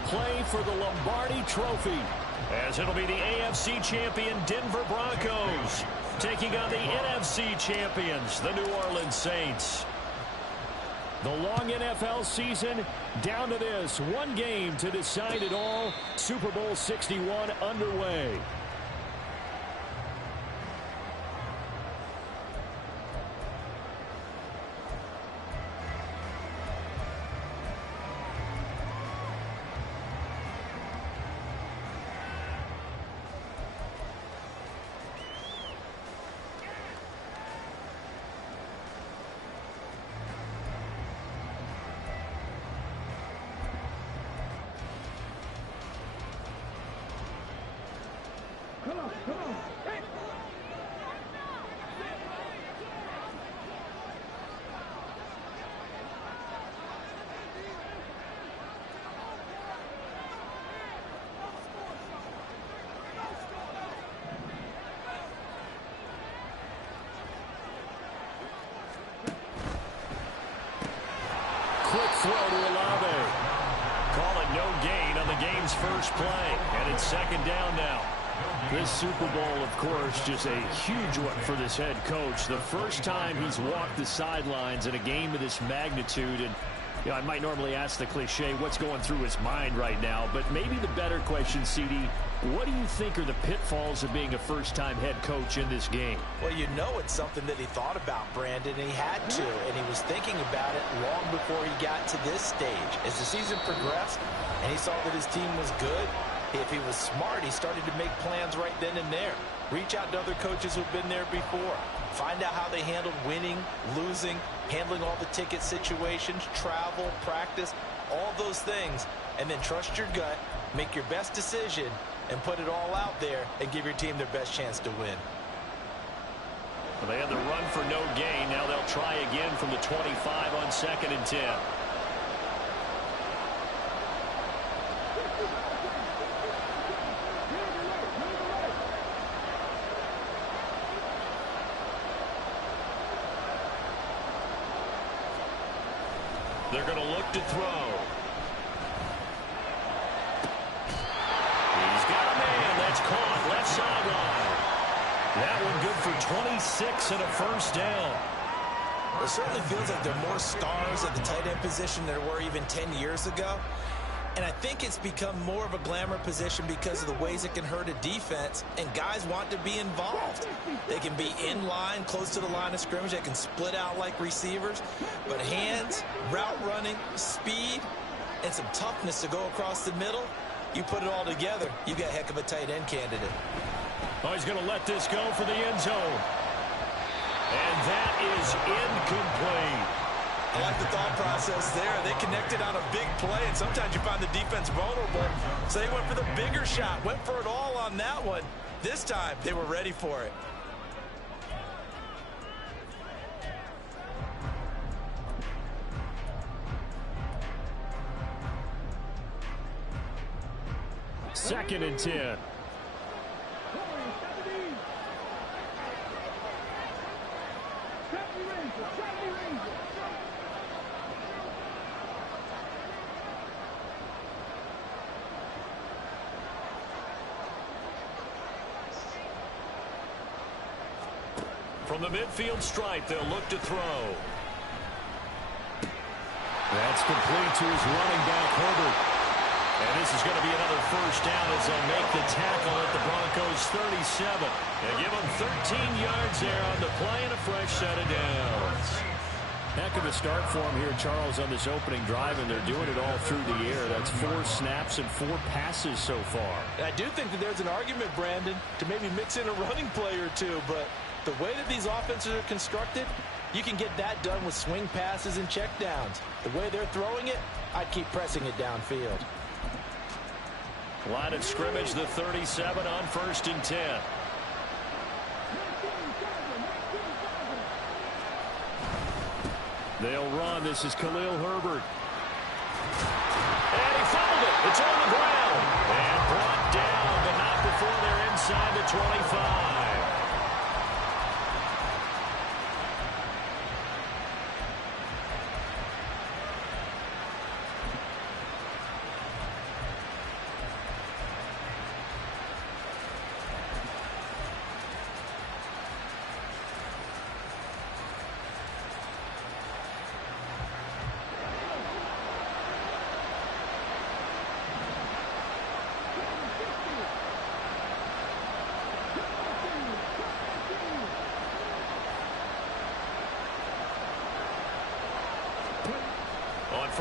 at play for the Lombardi Trophy, as it'll be the AFC champion Denver Broncos taking on the NFC champions, the New Orleans Saints. The long NFL season down to this. One game to decide it all. Super Bowl 61 underway. Quick throw to Olave. Call it no gain on the game's first play. And it's second down now. This Super Bowl, of course, just a huge one for this head coach. The first time he's walked the sidelines in a game of this magnitude. And you know, I might normally ask the cliche, what's going through his mind right now? But maybe the better question, CD, what do you think are the pitfalls of being a first-time head coach in this game? Well, you know it's something that he thought about, Brandon, and he had to. And he was thinking about it long before he got to this stage. As the season progressed and he saw that his team was good, if he was smart, he started to make plans right then and there. Reach out to other coaches who've been there before. Find out how they handled winning, losing, handling all the ticket situations, travel, practice, all those things. And then trust your gut, make your best decision, and put it all out there and give your team their best chance to win. Well, they had the run for no gain. Now they'll try again from the 25 on 2nd and 10. They're going to look to throw. He's got a man. That's caught. Left sideline. That one good for 26 and a first down. It certainly feels like there are more stars at the tight end position than there were even 10 years ago. And I think it's become more of a glamour position because of the ways it can hurt a defense, and guys want to be involved. They can be in line, close to the line of scrimmage. They can split out like receivers. But hands, route running, speed, and some toughness to go across the middle, you put it all together, you've got a heck of a tight end candidate. Oh, he's going to let this go for the end zone. And that is incomplete. I like the thought process there. They connected on a big play, and sometimes you find the defense vulnerable. So they went for the bigger shot, went for it all on that one. This time, they were ready for it. Second and 10. From the midfield stripe, they'll look to throw. That's complete to his running back, Herbert. And this is going to be another first down as they'll make the tackle at the Broncos' 37. They give them 13 yards there on the play and a fresh set of downs. Heck of a start for him here, Charles, on this opening drive, and they're doing it all through the air. That's 4 snaps and 4 passes so far. I do think that there's an argument, Brandon, to maybe mix in a running play or two, but the way that these offenses are constructed, you can get that done with swing passes and checkdowns. The way they're throwing it, I'd keep pressing it downfield. Line of scrimmage, the 37 on 1st and 10. They'll run. This is Khalil Herbert. And he fouled it. It's on the ground. And brought down, but not before they're inside the 25.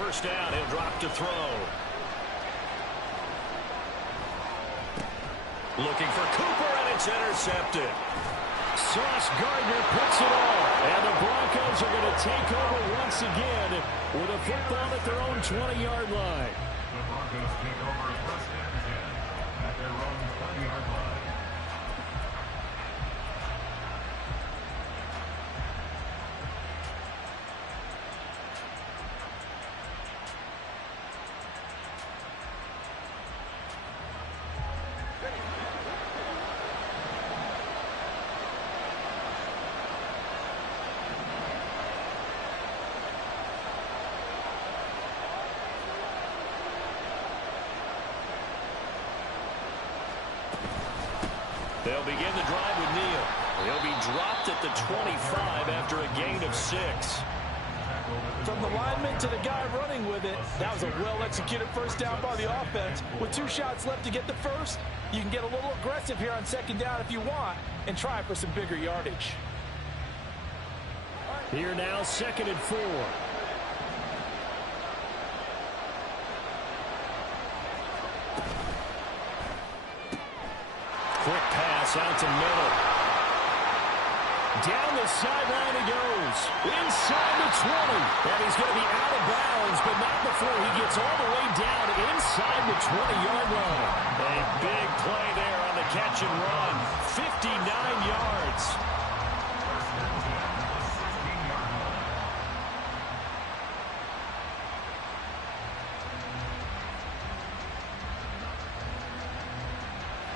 first down. He'll drop to throw. Looking for Cooper, and it's intercepted. Sauce Gardner puts it on. And the Broncos are going to take over once again with a football at their own 20-yard line. The Broncos take over first and 10 at their own 20-yard line. They'll begin the drive with Neal. He'll be dropped at the 25 after a gain of 6. From the lineman to the guy running with it, that was a well-executed first down by the offense. With 2 shots left to get the first, you can get a little aggressive here on second down if you want and try for some bigger yardage. Here now, 2nd and 4. Quick pass out to middle. Down the sideline he goes. Inside the 20. And he's going to be out of bounds, but not before he gets all the way down inside the 20-yard line. A big play there on the catch and run. 59 yards.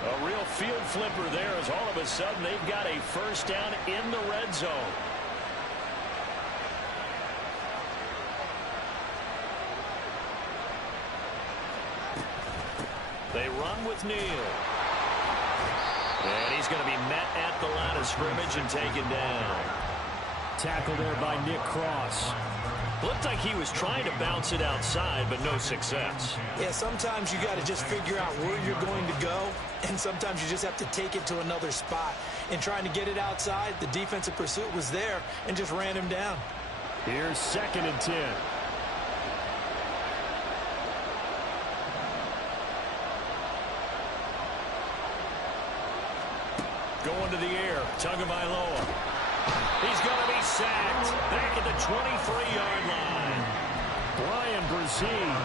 A real field flipper there as all of a sudden they've got a first down in the red zone. They run with Neal. And he's going to be met at the line of scrimmage and taken down. Tackle there by Nick Cross. Looked like he was trying to bounce it outside, but no success. Yeah, sometimes you got to just figure out where you're going to go, and sometimes you just have to take it to another spot. And trying to get it outside, the defensive pursuit was there and just ran him down. Here's 2nd and 10. Going to the air, Tagovailoa. He's going to be sacked back at the 23-yard line. Brian Brzee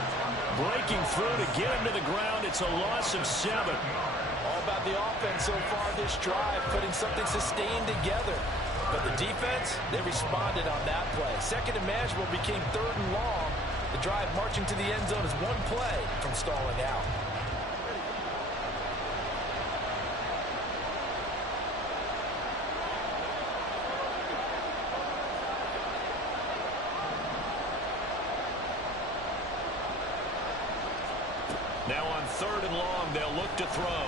breaking through to get him to the ground. It's a loss of 7. All about the offense so far this drive, putting something sustained together. But the defense, they responded on that play. 2nd and manageable became 3rd and long. The drive marching to the end zone is 1 play from stalling out. Now on 3rd and long, they'll look to throw.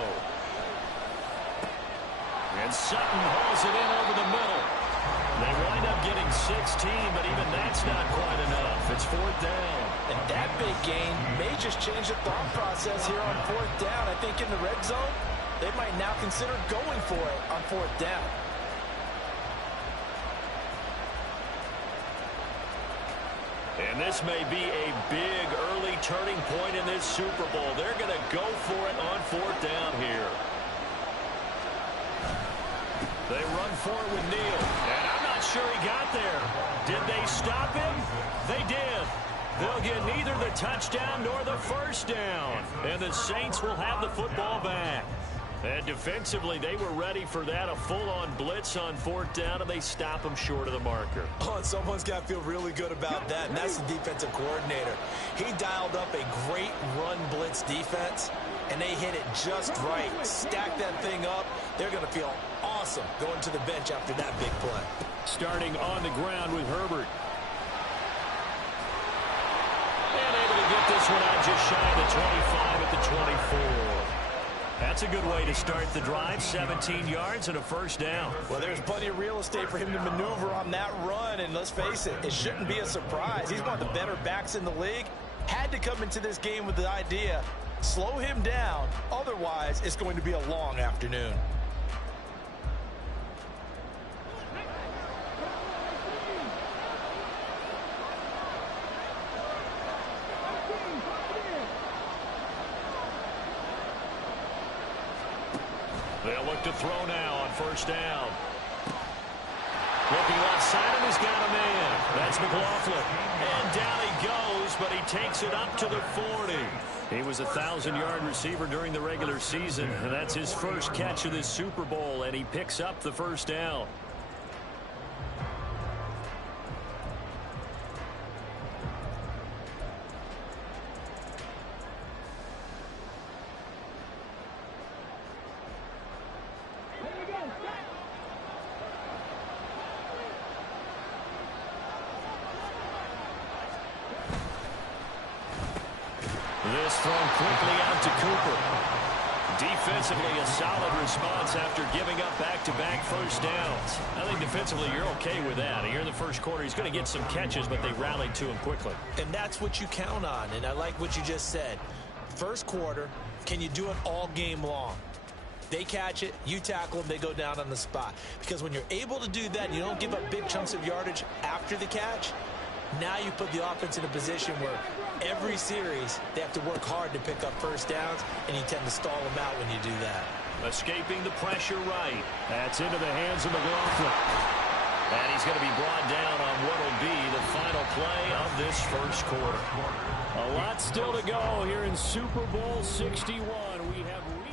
And Sutton hauls it in over the middle. They wind up getting 16, but even that's not quite enough. It's 4th down. And that big gain may just change the thought process here on 4th down. I think in the red zone, they might now consider going for it on 4th down. And this may be a big early turning point in this Super Bowl. They're going to go for it on 4th down here. They run for it with Neal. And I'm not sure he got there. Did they stop him? They did. They'll get neither the touchdown nor the first down. And the Saints will have the football back. And defensively, they were ready for that, a full-on blitz on 4th down, and they stop them short of the marker. Oh, and someone's got to feel really good about that, and that's the defensive coordinator. He dialed up a great run blitz defense, and they hit it just right. Stack that thing up. They're going to feel awesome going to the bench after that big play. Starting on the ground with Herbert. And able to get this one out just shy of the 25 at the 24. That's a good way to start the drive. 17 yards and a first down. Well, there's plenty of real estate for him to maneuver on that run, and let's face it, it shouldn't be a surprise. He's one of the better backs in the league. Had to come into this game with the idea, slow him down, otherwise it's going to be a long afternoon. They'll look to throw now on first down. Looking left side, and he's got a man. That's McLaughlin. And down he goes, but he takes it up to the 40. He was a 1,000-yard receiver during the regular season, and that's his first catch of this Super Bowl, and he picks up the first down. This thrown quickly out to Cooper. Defensively, a solid response after giving up back-to-back first downs. I think defensively you're okay with that. Here in the first quarter, he's going to get some catches, but they rallied to him quickly. And that's what you count on, and I like what you just said. First quarter, can you do it all game long? They catch it, you tackle them, they go down on the spot. Because when you're able to do that, you don't give up big chunks of yardage after the catch, now you put the offense in a position where every series they have to work hard to pick up first downs, and you tend to stall them out when you do that. Escaping the pressure right. That's into the hands of McLaughlin. And he's going to be brought down on what will be the final play of this first quarter. A lot still to go here in Super Bowl 61. We have reached...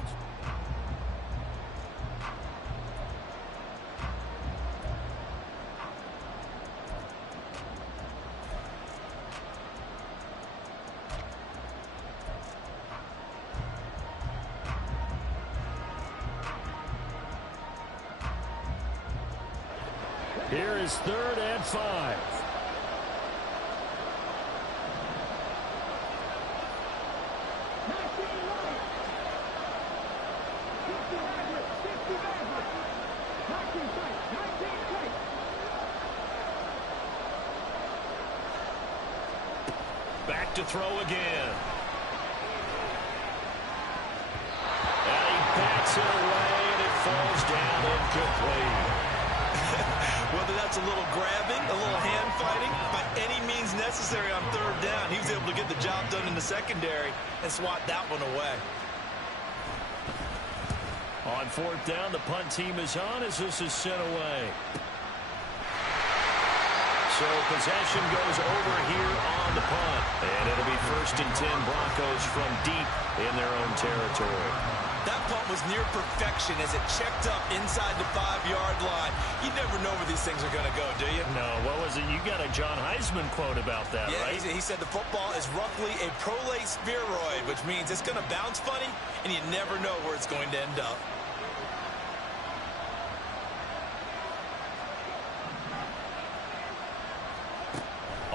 Here is 3rd and 5. Back to throw again. And he bats it away, and it falls down incomplete. Whether that's a little grabbing, a little hand fighting, by any means necessary on 3rd down, he was able to get the job done in the secondary and swat that one away. On 4th down, the punt team is on as this is sent away. So possession goes over here on the punt. And it'll be 1st and 10 Broncos from deep in their own territory. That punt was near perfection as it checked up inside the 5-yard line. You never know where these things are going to go, do you? No, what was it? You got a John Heisman quote about that, yeah, right? He said the football is roughly a prolate spheroid, which means it's going to bounce funny, and you never know where it's going to end up.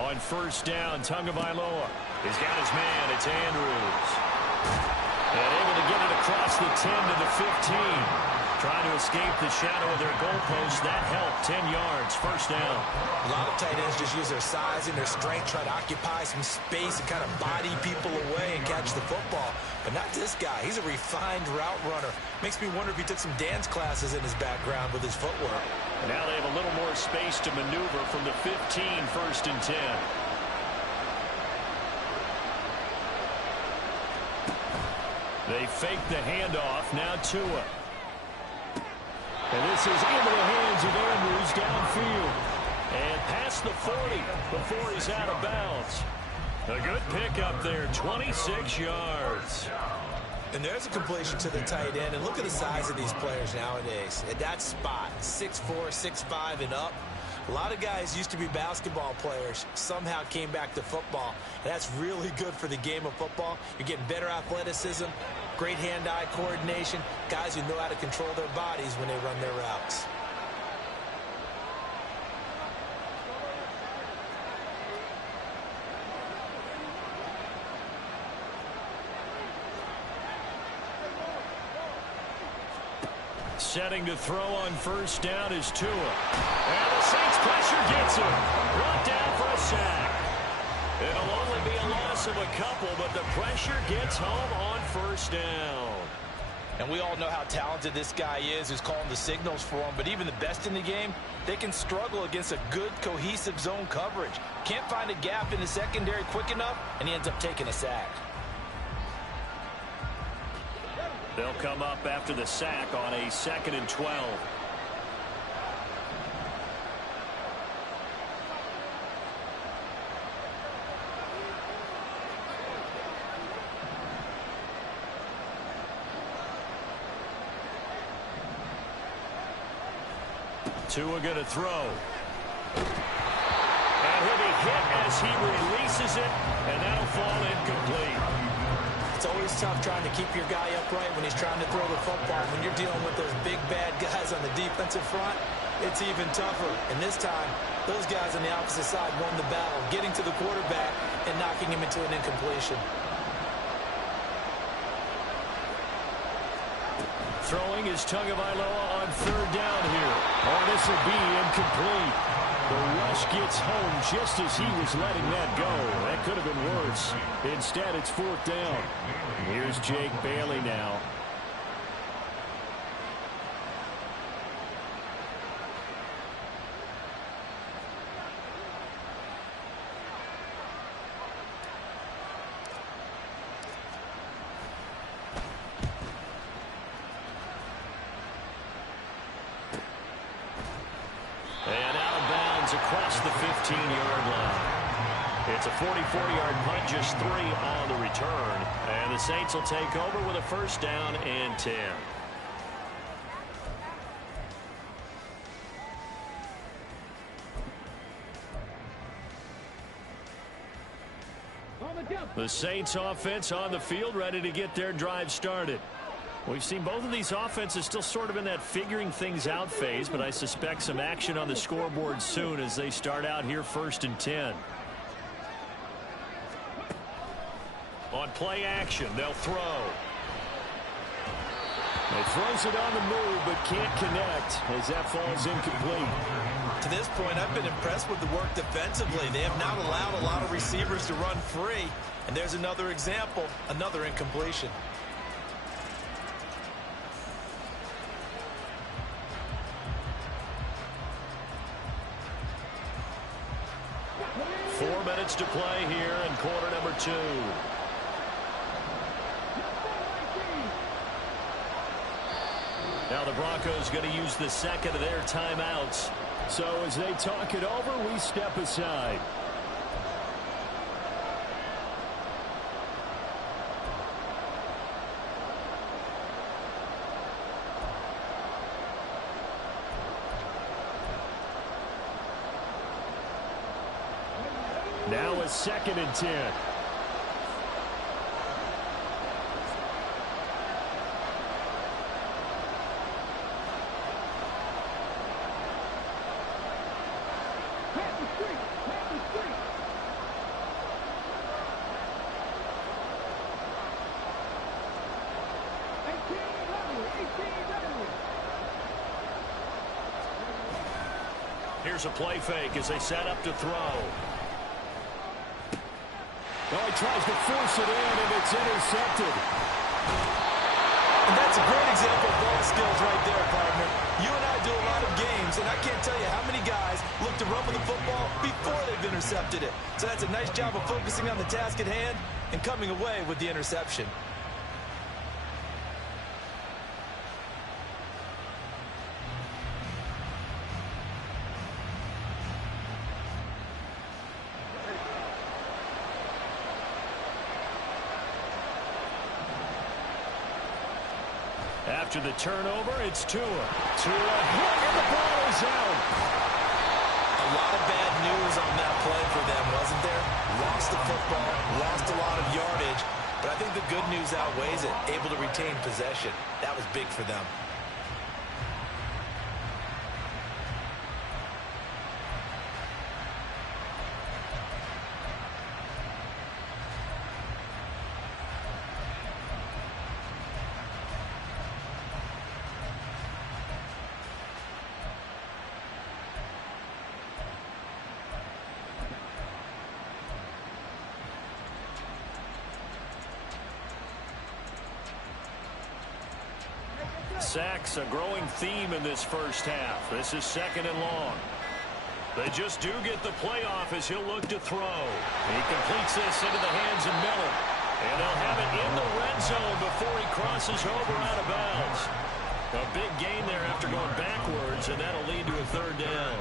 On 1st down, Tagovailoa. He's got his man. It's Andrews. And able to get it across the 10 to the 15. Trying to escape the shadow of their goalpost. That helped. 10 yards. 1st down. A lot of tight ends just use their size and their strength, try to occupy some space and kind of body people away and catch the football. But not this guy. He's a refined route runner. Makes me wonder if he took some dance classes in his background with his footwork. And now they have a little more space to maneuver from the 15, 1st and 10. They fake the handoff. Now Tua. And this is into the hands of Andrews downfield. And past the 40 before he's out of bounds. A good pickup there, 26 yards. And there's a completion to the tight end. And look at the size of these players nowadays. At that spot, 6'4", 6'5", and up. A lot of guys used to be basketball players, somehow came back to football. And that's really good for the game of football. You're getting better athleticism, great hand-eye coordination, guys who know how to control their bodies when they run their routes. Setting to throw on 1st down is Tua. And the Saints pressure gets him. Brought down for a sack. It'll only be a loss of a couple, but the pressure gets home on 1st down. And we all know how talented this guy is who's calling the signals for him. But even the best in the game, they can struggle against a good, cohesive zone coverage. Can't find a gap in the secondary quick enough, and he ends up taking a sack. They'll come up after the sack on a 2nd and 12. Tua going to throw. And he'll be hit as he releases it, and that'll fall incomplete. It's always tough trying to keep your guy upright when he's trying to throw the football. When you're dealing with those big, bad guys on the defensive front, it's even tougher. And this time, those guys on the opposite side won the battle, getting to the quarterback and knocking him into an incompletion. Throwing is Tagovailoa on 3rd down here. Oh, this will be incomplete. The rush gets home just as he was letting that go. That could have been worse. Instead, it's 4th down. Here's Jake Bailey now. Across the 15-yard line. It's a 44-yard punt, just 3 on the return. And the Saints will take over with a 1st down and 10. The Saints offense on the field, ready to get their drive started. We've seen both of these offenses still sort of in that figuring things out phase, but I suspect some action on the scoreboard soon as they start out here 1st and 10. On play action, they'll throw. He throws it on the move, but can't connect as that falls incomplete. To this point, I've been impressed with the work defensively. They have not allowed a lot of receivers to run free. And there's another example, another incompletion. 4 minutes to play here in quarter number 2. Now the Broncos going to use the 2nd of their timeouts. So as they talk it over, we step aside. Now a 2nd and 10. Here's a play fake as they set up to throw. Oh, he tries to force it in, and it's intercepted. And that's a great example of ball skills right there, partner. You and I do a lot of games, and I can't tell you how many guys look to run with the football before they've intercepted it. So that's a nice job of focusing on the task at hand and coming away with the interception. After the turnover, it's Tua. Tua hit, and the ball is out. A lot of bad news on that play for them, wasn't there? Lost the football, lost a lot of yardage, but I think the good news outweighs it. Able to retain possession. That was big for them. Sacks, a growing theme in this first half. This is 2nd and long. They just do get the playoff as he'll look to throw. He completes this into the hands of Miller. And they'll have it in the red zone before he crosses. crosses over out of bounds. A big gain there after going backwards, and that'll lead to a third down.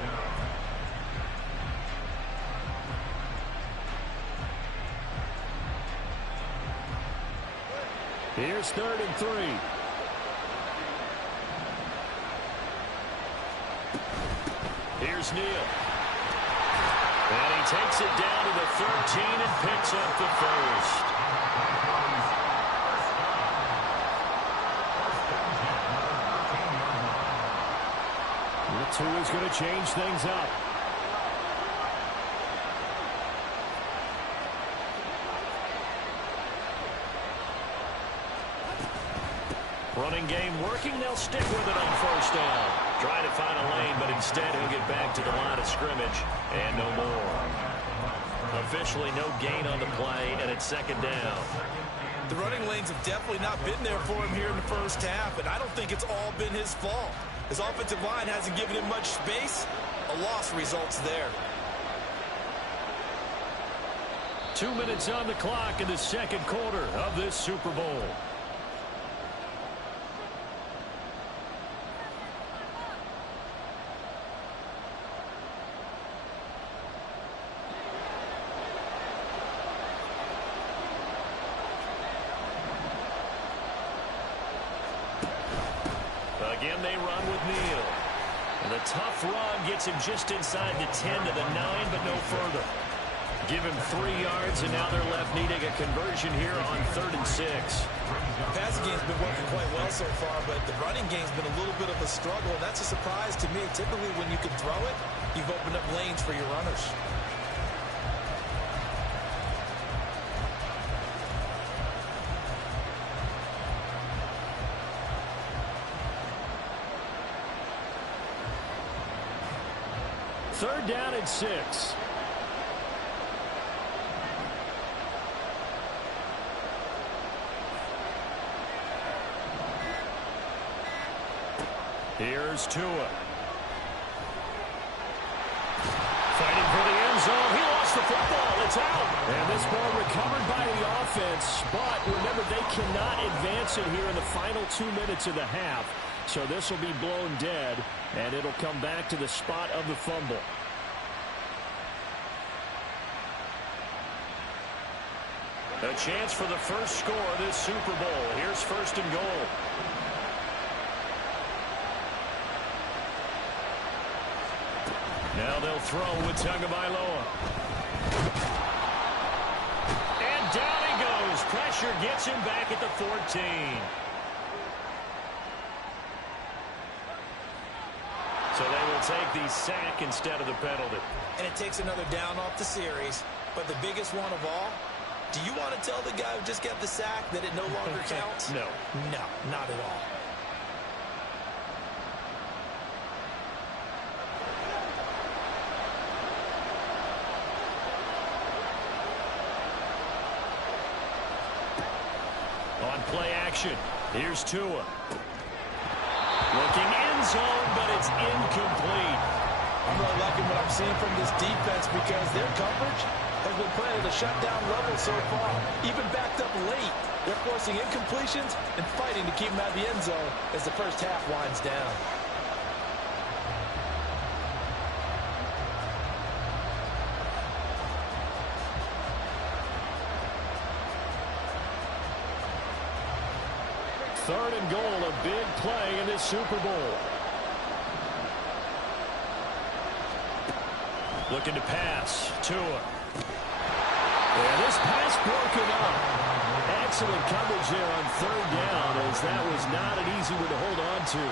Here's 3rd and 3. Here's Neal. And he takes it down to the 13 and picks up the first. That's who is going to change things up. Running game working. They'll stick with it on 1st down. Trying to find a lane, but instead he'll get back to the line of scrimmage and no more. Officially no gain on the play, and it's 2nd down. The running lanes have definitely not been there for him here in the 1st half, and I don't think it's all been his fault. His offensive line hasn't given him much space. A loss results there. 2 minutes on the clock in the 2nd quarter of this Super Bowl. Again, they run with Neal. And the tough run gets him just inside the 10 to the 9, but no further. Give him 3 yards, and now they're left needing a conversion here on 3rd and 6. The passing game's been working quite well so far, but the running game's been a little bit of a struggle, and that's a surprise to me. Typically, when you can throw it, you've opened up lanes for your runners. Third down and 6. Here's Tua. Fighting for the end zone. He lost the football. It's out. And this ball recovered by the offense. But remember, they cannot advance it here in the final 2 minutes of the half. So this will be blown dead, and it'll come back to the spot of the fumble. A chance for the first score of this Super Bowl. Here's 1st and goal. Now they'll throw with Tagovailoa. And down he goes. Pressure gets him back at the 14. So they will take the sack instead of the penalty. And it takes another down off the series. But the biggest one of all, do you want to tell the guy who just got the sack that it no longer counts? No. No, not at all. On play action, here's Tua. Looking end zone, but it's incomplete. I'm really liking what I'm seeing from this defense because their coverage has been playing at a shutdown level so far. Even backed up late, they're forcing incompletions and fighting to keep them out of the end zone as the first half winds down. Third and goal, a big play in this Super Bowl. Looking to pass. Tua. And this pass broken up. Excellent coverage there on 3rd down, as that was not an easy one to hold on to.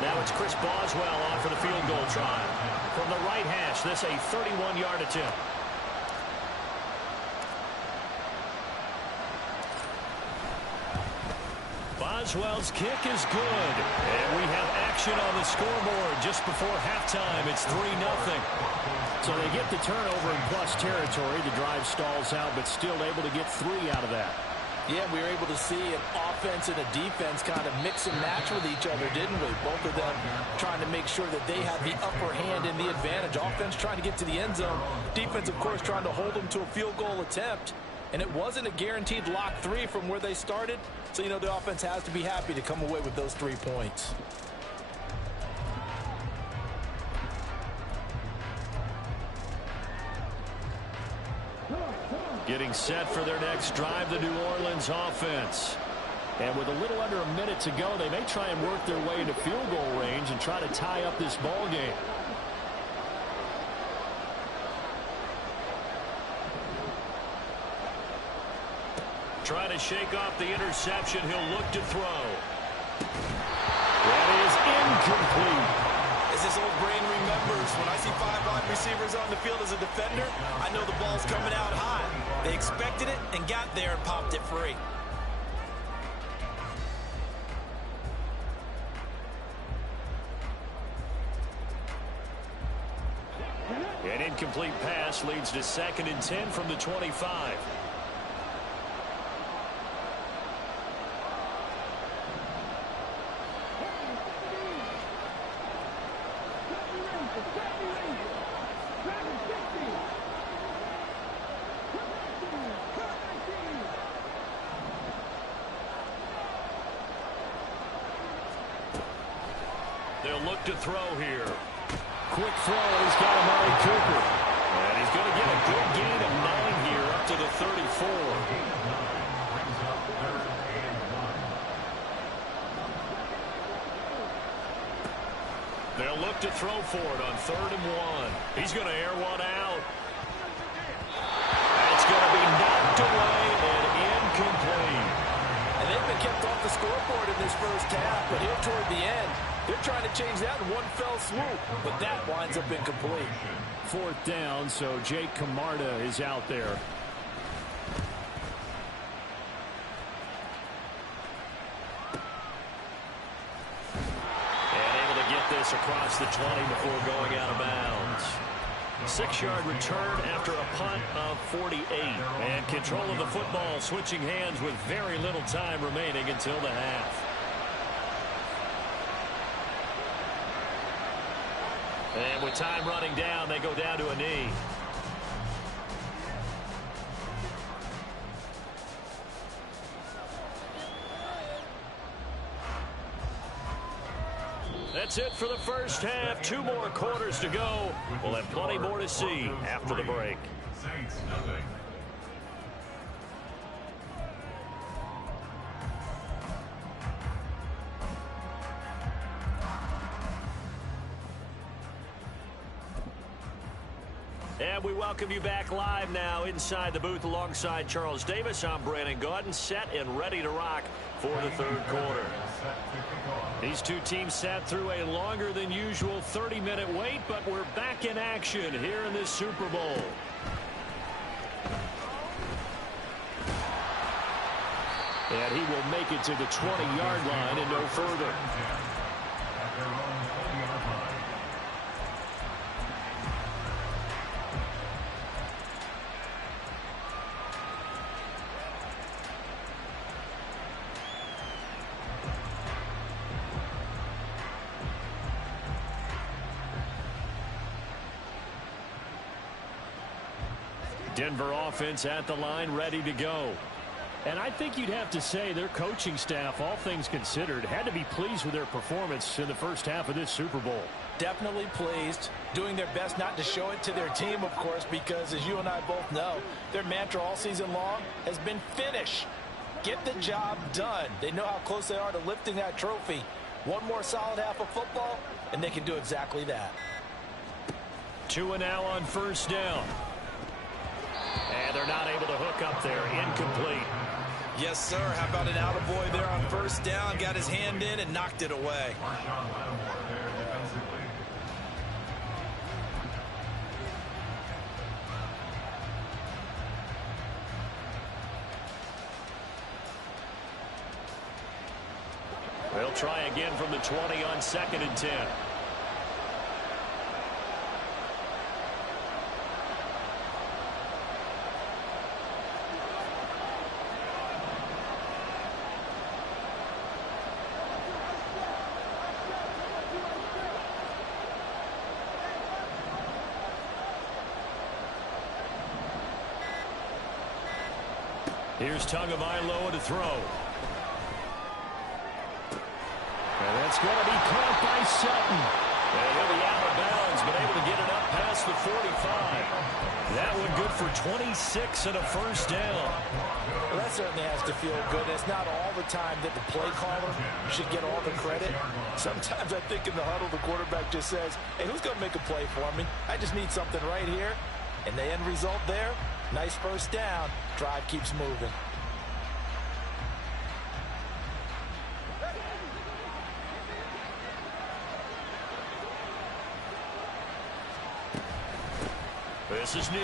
Now it's Chris Boswell on for the field goal try. From the right hash, this a 31-yard attempt. Boswell's kick is good. And we have action on the scoreboard just before halftime. It's 3-0. So they get the turnover in plus territory. The drive stalls out, but still able to get 3 out of that. Yeah, we were able to see an offense and a defense kind of mix and match with each other, didn't we? Both of them trying to make sure that they had the upper hand and the advantage. Offense trying to get to the end zone. Defense, of course, trying to hold them to a field goal attempt. And it wasn't a guaranteed lock 3 from where they started. So, you know, the offense has to be happy to come away with those 3 points. Getting set for their next drive, the New Orleans offense. And with a little under a minute to go, they may try and work their way into field goal range and try to tie up this ball game. Trying to shake off the interception. He'll look to throw. That is incomplete. As this old brain remembers, when I see 5 wide receivers on the field as a defender, I know the ball's coming out high. They expected it and got there and popped it free. An incomplete pass leads to 2nd and 10 from the 25. They'll look to throw here. Quick throw. He's got Amari Cooper. And he's going to get a good gain of 9 here up to the 34. They'll look to throw for it on 3rd and 1. He's going to air one out. And it's going to be knocked away and incomplete. And they've been kept off the scoreboard in this first half, but here toward the end, they're trying to change that in one fell swoop, but that winds up incomplete. 4th down, so Jake Camarda is out there. And able to get this across the 20 before going out of bounds. 6-yard return after a punt of 48. And control of the football switching hands with very little time remaining until the half. And with time running down, they go down to a knee. That's it for the first half. 2 more quarters to go. We'll have plenty more to see after the break. Saints nothing. And we welcome you back live now inside the booth alongside Charles Davis. I'm Brandon Gaudin, set and ready to rock for the 3rd quarter. These two teams sat through a longer than usual 30-minute wait, but we're back in action here in this Super Bowl. And he will make it to the 20-yard line and no further. At their own 20-yard line. Denver offense at the line, ready to go. And I think you'd have to say their coaching staff, all things considered, had to be pleased with their performance in the first half of this Super Bowl. Definitely pleased, doing their best not to show it to their team, of course, because as you and I both know, their mantra all season long has been finish. Get the job done. They know how close they are to lifting that trophy. One more solid half of football, and they can do exactly that. 2 now on 1st down. And they're not able to hook up there. Incomplete. Yes, sir. How about an attaboy there on 1st down? Got his hand in and knocked it away. Marshawn Lattimore there defensively. They'll try again from the 20 on 2nd and 10. Here's Tagovailoa to throw. And that's going to be caught by Sutton. And he'll be out of bounds, but able to get it up past the 45. That one good for 26 and a first down. Well, that certainly has to feel good. It's not all the time that the play caller should get all the credit. Sometimes I think in the huddle, the quarterback just says, hey, who's going to make a play for me? I just need something right here. And the end result there, nice first down. Drive keeps moving. This is Neal.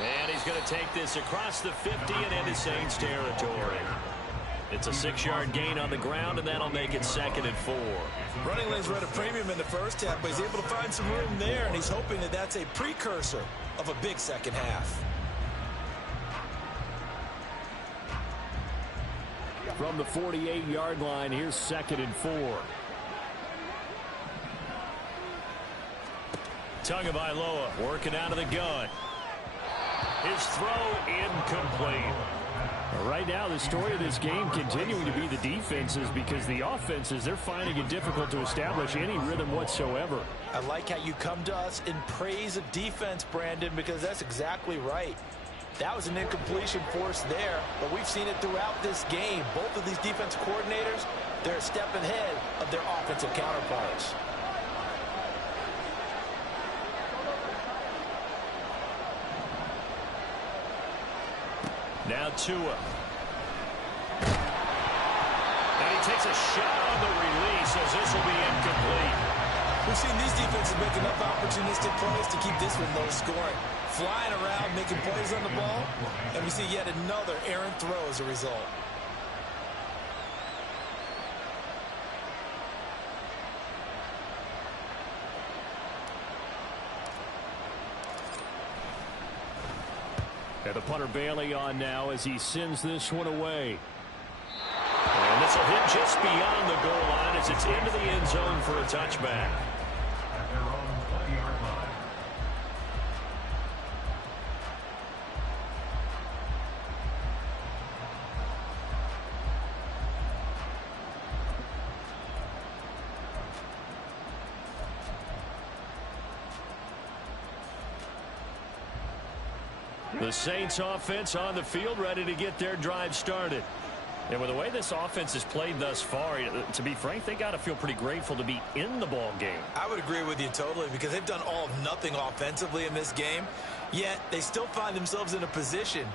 And he's going to take this across the 50 and into Saints territory. It's a 6-yard gain on the ground, and that'll make it 2nd and 4. Running lanes were at a premium in the first half, but he's able to find some room there, and he's hoping that that's a precursor of a big second half. From the 48-yard line, here's 2nd and 4. Tagovailoa working out of the gun. His throw incomplete. Right now, the story of this game continuing to be the defenses, because the offenses, they're finding it difficult to establish any rhythm whatsoever. I like how you come to us in praise of defense, Brandon, because that's exactly right. That was an incompletion forced there, but we've seen it throughout this game. Both of these defense coordinators, they're a step ahead of their offensive counterparts. Now Tua. And he takes a shot on the release as this will be incomplete. We've seen these defenses make enough opportunistic plays to keep this one low scoring. Flying around, making plays on the ball, and we see yet another errant throw as a result. And the punter Bailey on now as he sends this one away. And this will hit just beyond the goal line as it's into the end zone for a touchback. At their own 20-yard line. The Saints offense on the field, ready to get their drive started. And with the way this offense has played thus far, to be frank, they got to feel pretty grateful to be in the ball game. I would agree with you totally, because they've done all of nothing offensively in this game, yet they still find themselves in a position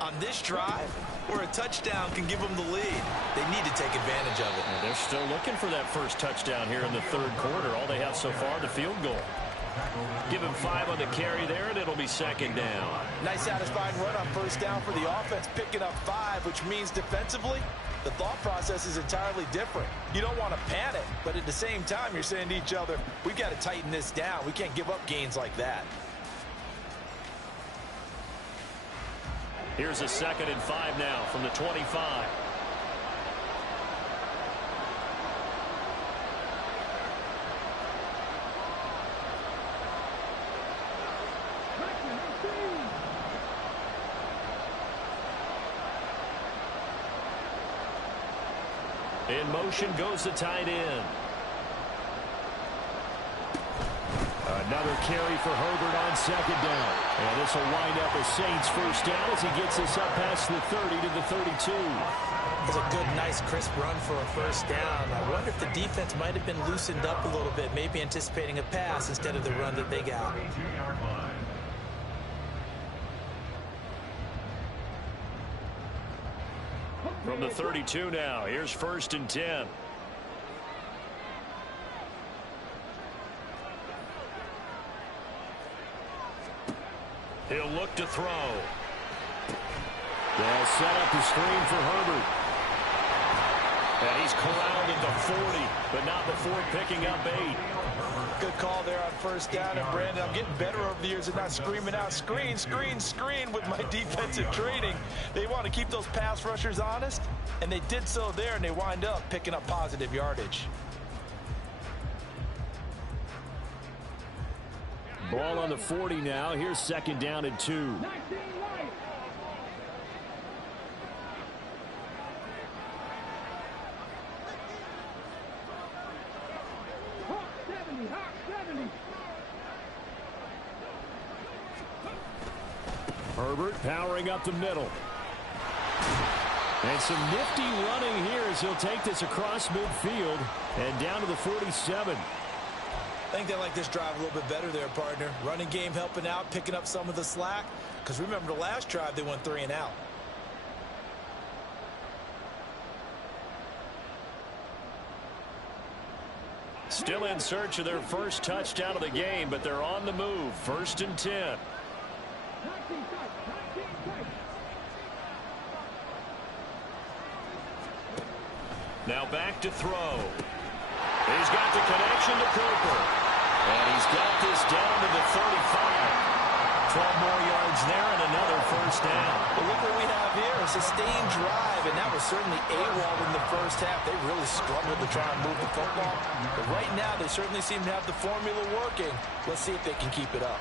on this drive where a touchdown can give them the lead. They need to take advantage of it. And they're still looking for that first touchdown here in the third quarter. All they have so far, the field goal. Give him 5 on the carry there, and it'll be 2nd down. Nice satisfying run on first down for the offense, picking up 5, which means defensively, the thought process is entirely different. You don't want to panic, but at the same time, you're saying to each other, we've got to tighten this down. We can't give up gains like that. Here's a 2nd and 5 now from the 25. In motion goes the tight end. Another carry for Herbert on 2nd down. And this will wind up a Saints first down as he gets us up past the 30 to the 32. It's a good, nice, crisp run for a first down. I wonder if the defense might have been loosened up a little bit, maybe anticipating a pass instead of the run that they got. 22-yard line. From the 32 now, here's 1st and 10. He'll look to throw. They'll set up the screen for Herbert. And he's corralled at the 40, but not before picking up 8. Good call there on first down. And, Brandon, I'm getting better over the years at not screaming out, screen, screen, screen with my defensive training. They want to keep those pass rushers honest, and they did so there, and they wind up picking up positive yardage. Ball on the 40 now. Here's 2nd down and 2. Herbert powering up the middle. And some nifty running here as he'll take this across midfield and down to the 47. I think they like this drive a little bit better there, partner. Running game helping out, picking up some of the slack. Because remember the last drive, they went 3 and out. Still in search of their first touchdown of the game, but they're on the move. 1st and 10. Now back to throw. He's got the connection to Cooper. And he's got this down to the 35. 12 more yards there and another first down. But look what we have here, a sustained drive, and that was certainly AWOL in the first half. They really struggled to try and move the football. But right now, they certainly seem to have the formula working. Let's see if they can keep it up.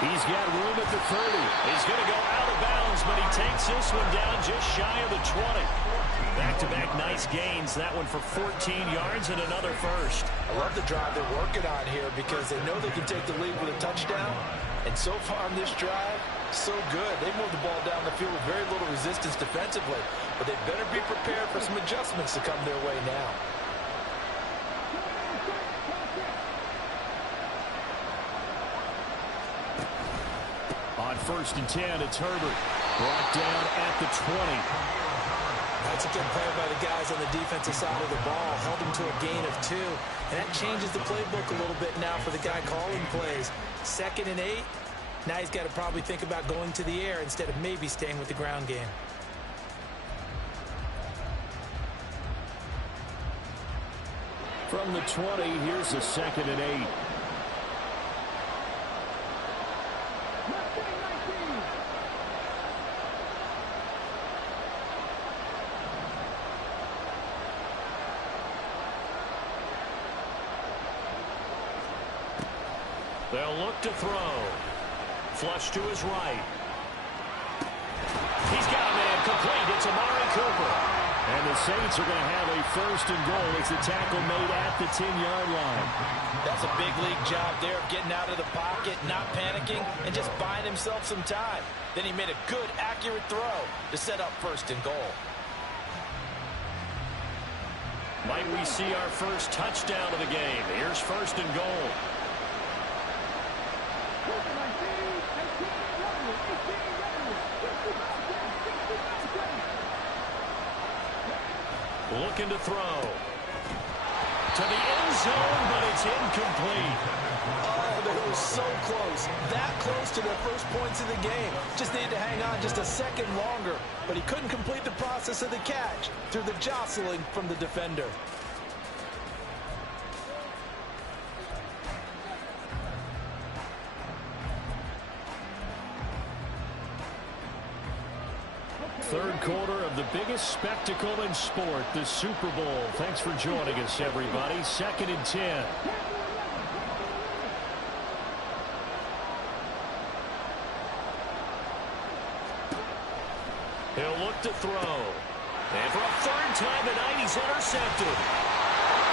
He's got room at the 30. He's going to go out of bounds, but he takes this one down just shy of the 20. Back-to-back nice gains. That one for 14 yards and another first. I love the drive they're working on here because they know they can take the lead with a touchdown. And so far on this drive, so good. They moved the ball down the field with very little resistance defensively. But they better be prepared for some adjustments to come their way now. On 1st and 10, it's Herbert. Brought down at the 20. That's a good play by the guys on the defensive side of the ball. Held him to a gain of 2. And that changes the playbook a little bit now for the guy calling plays. 2nd and 8. Now he's got to probably think about going to the air instead of maybe staying with the ground game. From the 20, here's a 2nd and 8. They'll look to throw. Flush to his right. He's got a man complete. It's Amari Cooper. And the Saints are going to have a 1st and goal. It's the tackle made at the 10-yard line. That's a big league job there of getting out of the pocket, not panicking, and just buying himself some time. Then he made a good, accurate throw to set up 1st and goal. Might we see our first touchdown of the game? Here's 1st and goal. Looking to throw. To the end zone, but it's incomplete. Oh, they were so close. That close to their first points of the game. Just needed to hang on just a second longer. But he couldn't complete the process of the catch through the jostling from the defender. Third quarter of the biggest spectacle in sport, the Super Bowl. Thanks for joining us, everybody. 2nd and 10. He'll look to throw. And for a 3rd time tonight, he's intercepted.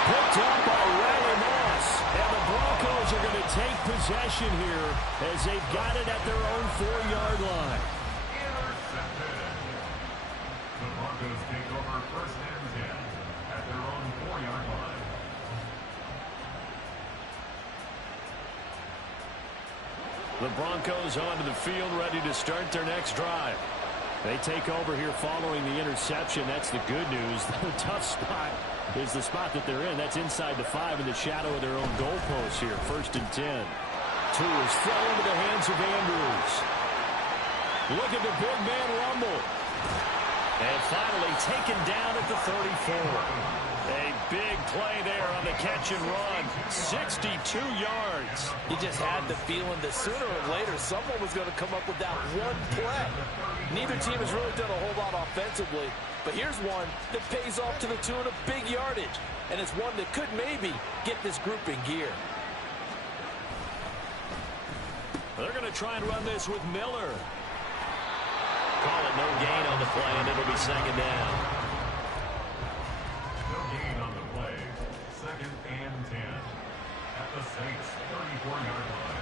Picked up by Riley Moss. And the Broncos are going to take possession here as they've got it at their own 4-yard line. Take over 1st and 10 at their own 4-yard line. The Broncos onto the field, ready to start their next drive. They take over here following the interception. That's the good news. The tough spot is the spot that they're in. That's inside the 5 in the shadow of their own goalpost here. 1st and 10. 2 is thrown into the hands of Andrews. Look at the big man rumble. And finally taken down at the 34. A big play there on the catch and run. 62 yards. You just had the feeling that sooner or later someone was going to come up with that one play. Neither team has really done a whole lot offensively, but here's one that pays off to the tune of big yardage. and it's one that could maybe get this group in gear. They're going to try and run this with Miller. Call it no gain on the play, and it'll be second down. No gain on the play. 2nd and 10. At the Saints' 34-yard line.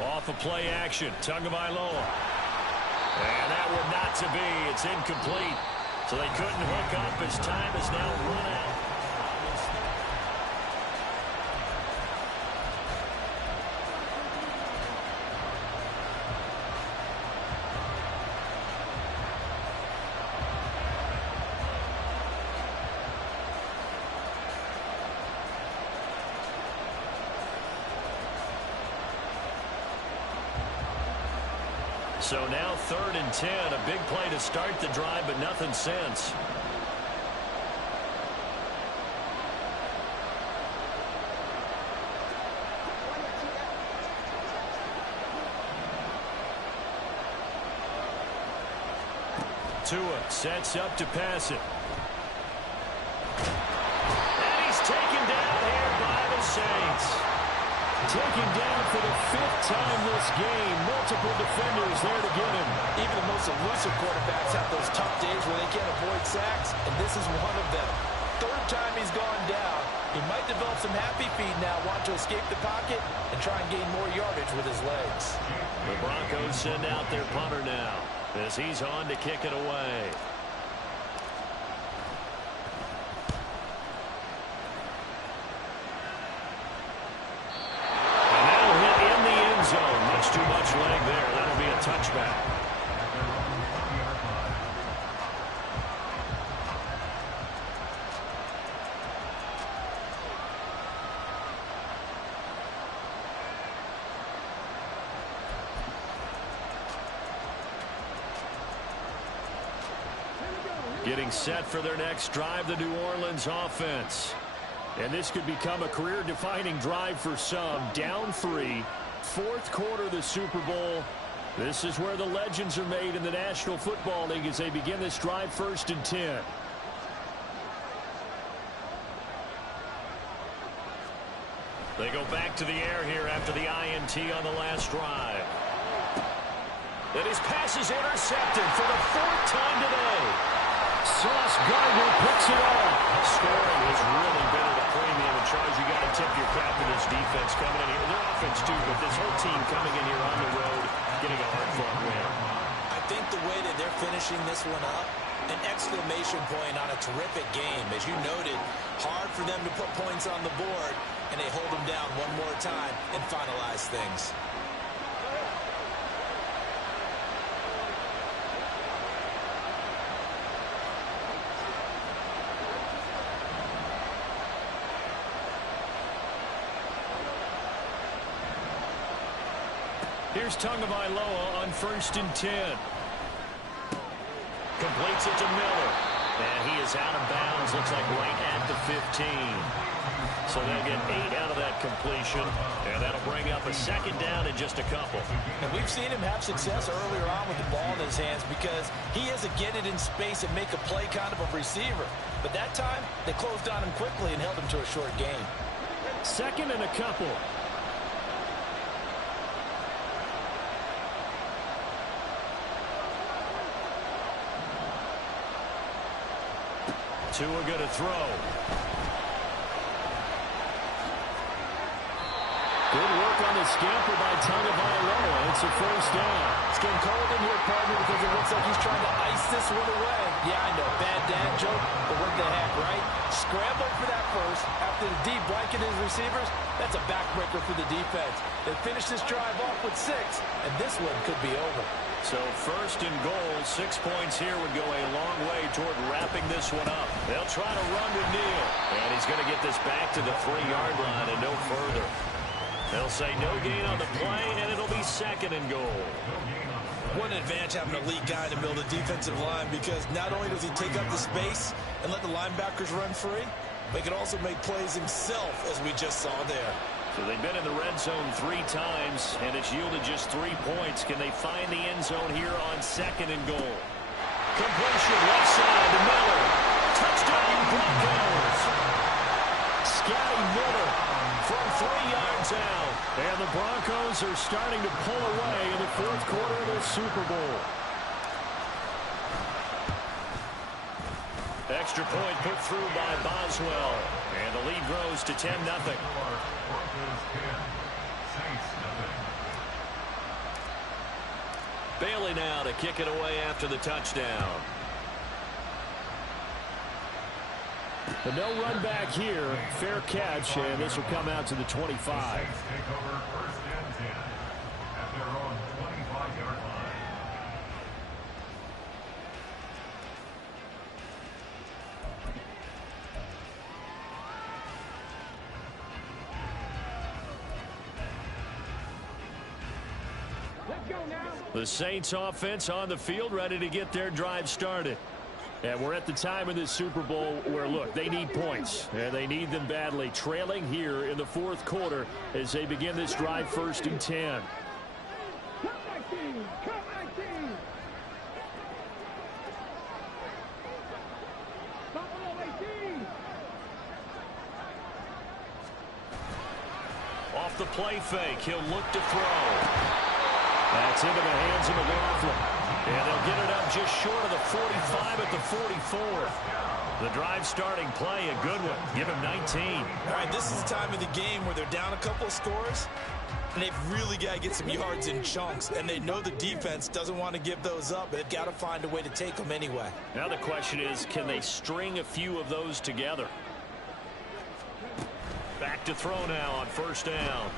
Off of play action, Tagovailoa. And that one not to be. It's incomplete. So they couldn't hook up as time has now run out. So now 3rd and 10, a big play to start the drive, but nothing since. Tua sets up to pass it. And he's taken down here by the Saints. Taken down for the 5th time this game. Multiple defenders there to get him. Even the most elusive quarterbacks have those tough days where they can't avoid sacks, and this is one of them. 3rd time he's gone down. He might develop some happy feet now, want to escape the pocket and try and gain more yardage with his legs. The Broncos send out their punter now as he's on to kick it away. Too much leg there. That'll be a touchback. Getting set for their next drive, the New Orleans offense. And this could become a career-defining drive for some. Down 3. 4th quarter of the Super Bowl. This is where the legends are made in the National Football League as they begin this drive 1st and 10. They go back to the air here after the INT on the last drive. And his pass is intercepted for the 4th time today. Sauce Gardner picks it off. Scoring has really been at a premium. And Charles, you got to tip your cap to this defense coming in here. Their offense too, but this whole team coming in here on the road, getting a hard-fought win. I think the way that they're finishing this one up, an exclamation point on a terrific game. As you noted, hard for them to put points on the board, and they hold them down one more time and finalize things. Here's Tagovailoa on 1st and 10. Completes it to Miller. And he is out of bounds, looks like right at the 15. So they'll get 8 out of that completion. And that'll bring up a 2nd down in just a couple. And we've seen him have success earlier on with the ball in his hands because he has to get it in space and make a play kind of a receiver. But that time, they closed on him quickly and held him to a short gain. 2nd and a couple. Tua going to throw. Good work on the scamper by Tagovailoa. It's a 1st down. It's getting cold in here, partner, because it looks like he's trying to ice this one away. Yeah, I know, bad dad joke, but what the heck, right? Scramble for that first. After the deep blanket his receivers, that's a backbreaker for the defense. They finish this drive off with 6, and this one could be over. So 1st and goal, 6 points here would go a long way toward wrapping this one up. They'll try to run with Neal. And he's going to get this back to the 3-yard line and no further. They'll say no gain on the play, and it'll be 2nd and goal. What an advantage having an elite guy to build a defensive line, because not only does he take up the space and let the linebackers run free, but he can also make plays himself, as we just saw there. So they've been in the red zone 3 times, and it's yielded just 3 points. Can they find the end zone here on 2nd and goal? Completion left side to Miller. Touchdown Broncos. Scotty Miller from 3 yards out. And the Broncos are starting to pull away in the 4th quarter of the Super Bowl. Extra point put through by Boswell. And the lead grows to 10-0. Bailey now to kick it away after the touchdown. But no run back here. Fair catch, and this will come out to the 25. Take over 1st and 10 at their own 25-yard line. The Saints offense on the field, ready to get their drive started. And we're at the time in this Super Bowl where, look, they need points. And they need them badly. Trailing here in the 4th quarter as they begin this drive 1st and 10. Off the play fake, he'll look to throw. That's into the hands of McLaughlin. And they'll get it up just short of the 45 at the 44. The drive starting play, a good one. Give him 19. All right, this is the time of the game where they're down a couple of scores, and they've really got to get some yards in chunks, and they know the defense doesn't want to give those up. They've got to find a way to take them anyway. Now the question is, can they string a few of those together? Back to throw now on 1st down.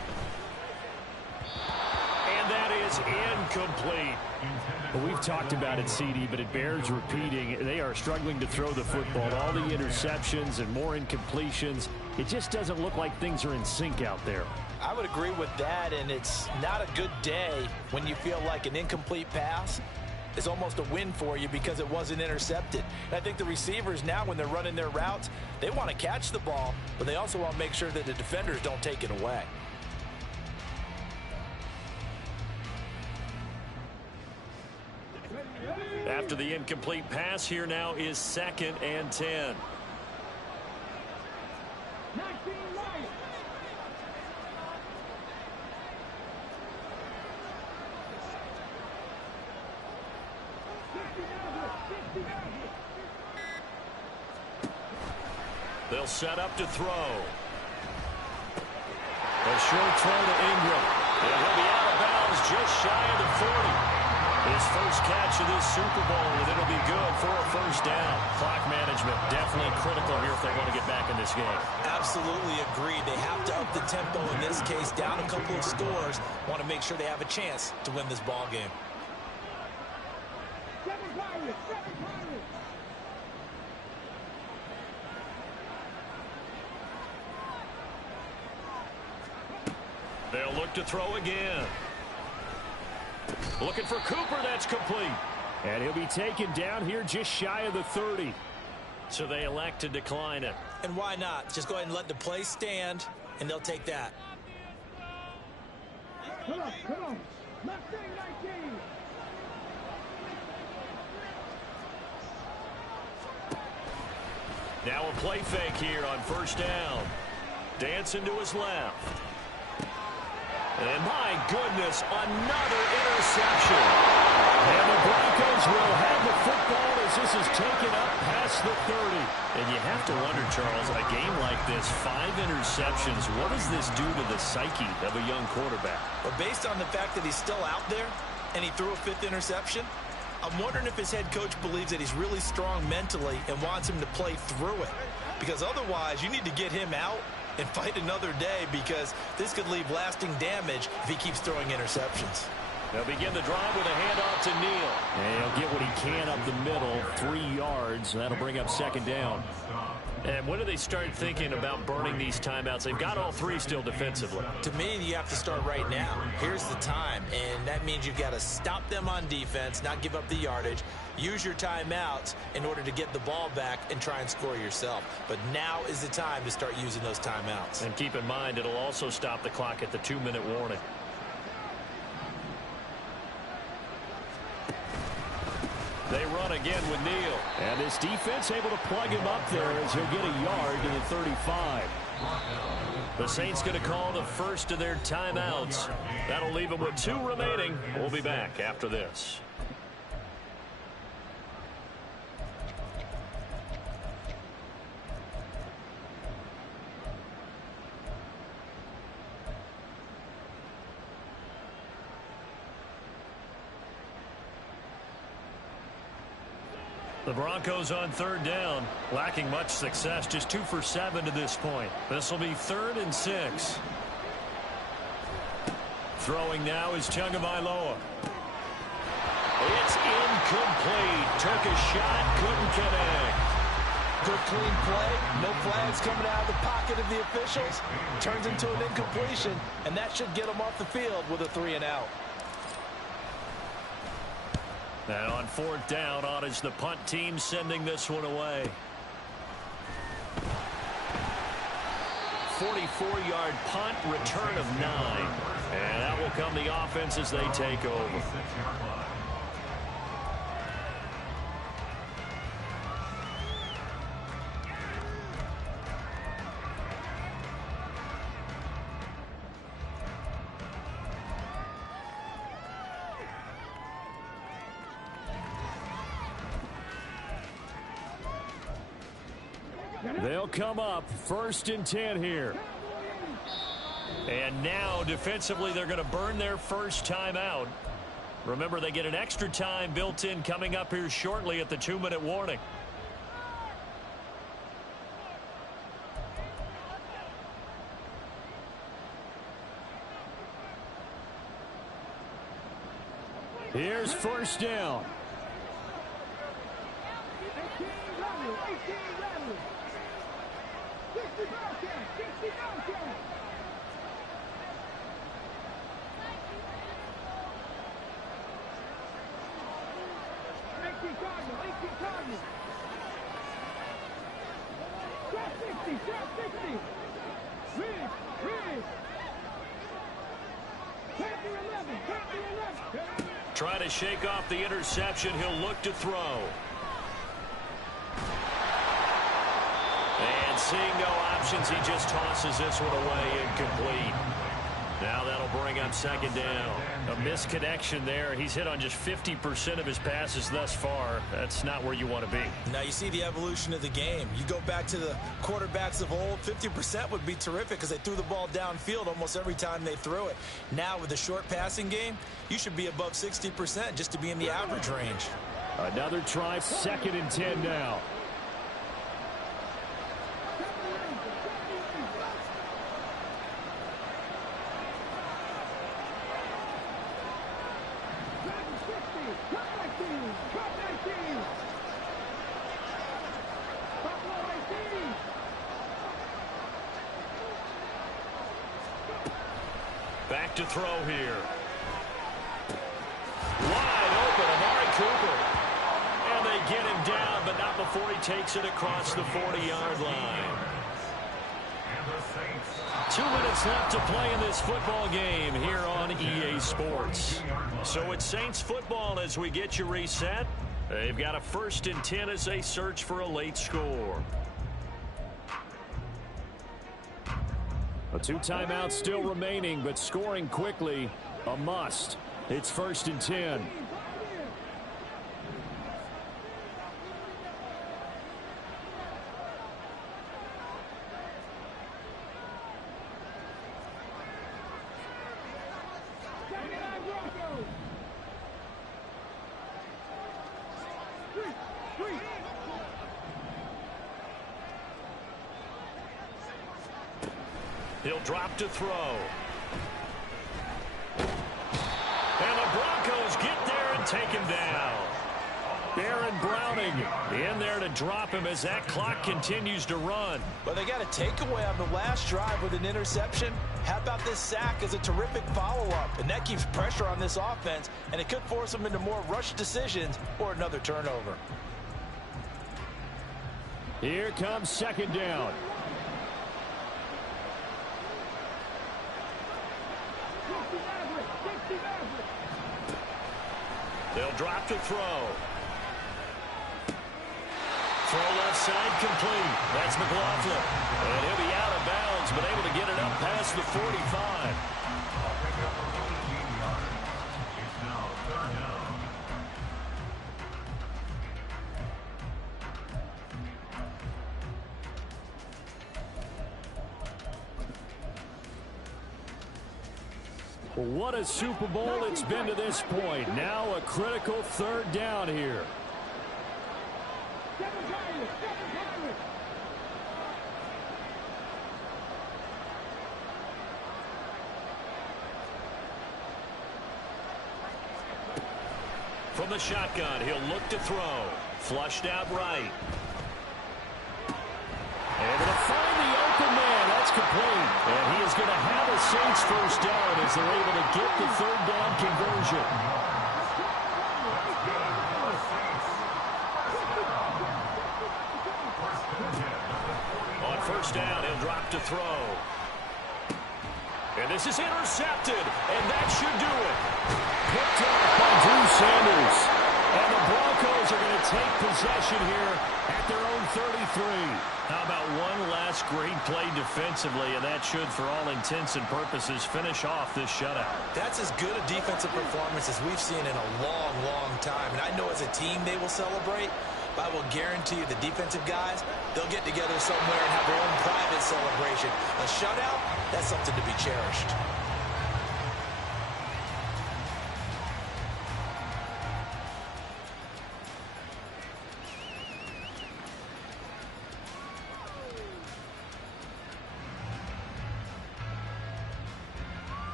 And that is incomplete. Well, we've talked about it, CD, but it bears repeating. They are struggling to throw the football. All the interceptions and more incompletions. It just doesn't look like things are in sync out there. I would agree with that, and it's not a good day when you feel like an incomplete pass is almost a win for you because it wasn't intercepted. And I think the receivers now, when they're running their routes, they want to catch the ball, but they also want to make sure that the defenders don't take it away. After the incomplete pass, here now is 2nd and 10. They'll set up to throw. A short throw to Ingram. And he'll be out of bounds just shy of the 40. His first catch of this Super Bowl, and it'll be good for a 1st down. Clock management definitely critical here if they want to get back in this game. Absolutely agreed. They have to up the tempo in this case, down a couple of scores. Want to make sure they have a chance to win this ball game. They'll look to throw again. Looking for Cooper, that's complete. And he'll be taken down here just shy of the 30. So they elect to decline it. And why not? Just go ahead and let the play stand, and they'll take that. Come on. Mustang 19. Now a play fake here on 1st down. Dancing to his left. And my goodness, another interception. And the Broncos will have the football as this is taken up past the 30. And you have to wonder, Charles, a game like this, 5 interceptions, what does this do to the psyche of a young quarterback? Well, based on the fact that he's still out there and he threw a 5th interception, I'm wondering if his head coach believes that he's really strong mentally and wants him to play through it. Because otherwise, you need to get him out and fight another day, because this could leave lasting damage if he keeps throwing interceptions. They'll begin the drive with a handoff to Neal. And he'll get what he can up the middle, 3 yards. That'll bring up 2nd down. And when do they start thinking about burning these timeouts? They've got all three still defensively. To me, you have to start right now. Here's the time, and that means you've got to stop them on defense, not give up the yardage, use your timeouts in order to get the ball back and try and score yourself. But now is the time to start using those timeouts. And keep in mind, it'll also stop the clock at the 2-minute warning. They run again with Neal. And this defense able to plug him up there as he'll get a yard to the 35. The Saints going to call the first of their timeouts. That'll leave them with 2 remaining. We'll be back after this. The Broncos on 3rd down, lacking much success, just 2 for 7 to this point. This will be 3rd and 6. Throwing now is Tagovailoa. It's incomplete. Took a shot, couldn't connect. Good clean play, no flags coming out of the pocket of the officials. Turns into an incompletion, and that should get them off the field with a 3-and-out. And on 4th down, on is the punt team sending this one away. 44-yard punt, return of 9. And that will come the offense as they take over. They'll come up 1st and 10 here. And now defensively they're going to burn their first timeout. Remember, they get an extra time built in coming up here shortly at the 2-minute warning. Here's 1st down. Try to shake off the interception. He'll look to throw. And seeing no options, he just tosses this one away, incomplete. Now that'll bring up 2nd down. A misconnection there. He's hit on just 50% of his passes thus far. That's not where you want to be. Now you see the evolution of the game. You go back to the quarterbacks of old, 50% would be terrific because they threw the ball downfield almost every time they threw it. Now with the short passing game, you should be above 60% just to be in the average range. Another try, 2nd and 10 now. Back to throw here. Wide open, Amari Cooper. And they get him down, but not before he takes it across the 40-yard line. 2 minutes left to play in this football game here on EA Sports. So it's Saints football as we get you reset. They've got a 1st and 10 as they search for a late score. 2 timeouts still remaining, but scoring quickly, a must. It's 1st and 10. He'll drop to throw. And the Broncos get there and take him down. In there to drop him as that clock continues to run. But they got a takeaway on the last drive with an interception. How about this sack as a terrific follow-up? And that keeps pressure on this offense, and it could force them into more rushed decisions or another turnover. Here comes second down. They'll drop to throw. Throw left side complete. That's McLaughlin. And he'll be out of bounds, but able to get it up past the 45. It's now third down. What a Super Bowl it's been to this point. Now a critical third down here. From the shotgun, he'll look to throw. Flushed out right. Able to find the open man. That's complete. And he is going to have a Saints first down as they're able to get the third down conversion. On first down, he'll drop to throw. And this is intercepted. And that should do it. Picked up by Drew Sanders. And the Broncos are going to take possession here at their own 33. How about one last great play defensively, and that should, for all intents and purposes, finish off this shutout. That's as good a defensive performance as we've seen in a long, long time. And I know as a team they will celebrate, but I will guarantee you the defensive guys, they'll get together somewhere and have their own private celebration. A shutout, that's something to be cherished.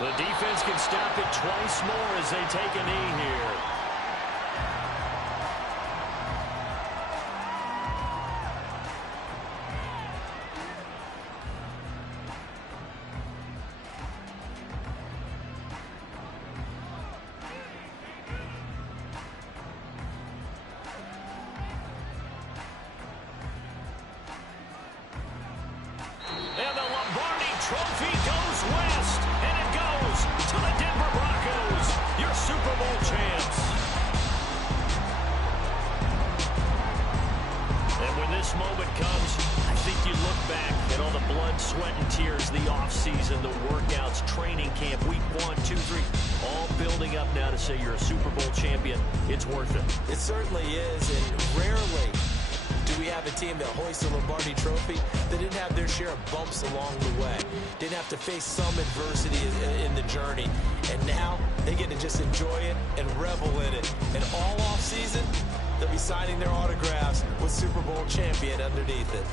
The defense can stop it twice more as they take a knee here. And the Lombardi Trophy goes west, and it goes to the Denver Broncos, your Super Bowl champs. And when this moment comes, I think you look back at all the blood, sweat, and tears, the offseason, the workouts, training camp, week 1, 2, 3, all building up now to say you're a Super Bowl champion. It's worth it. It certainly is, and rarely do we have a team that hoists a Lombardi Trophy that didn't have their share of bumps along the way, didn't have to face some adversity in the journey, and now they get to just enjoy it and revel in it. And all off season, they'll be signing their autographs with Super Bowl champion underneath it.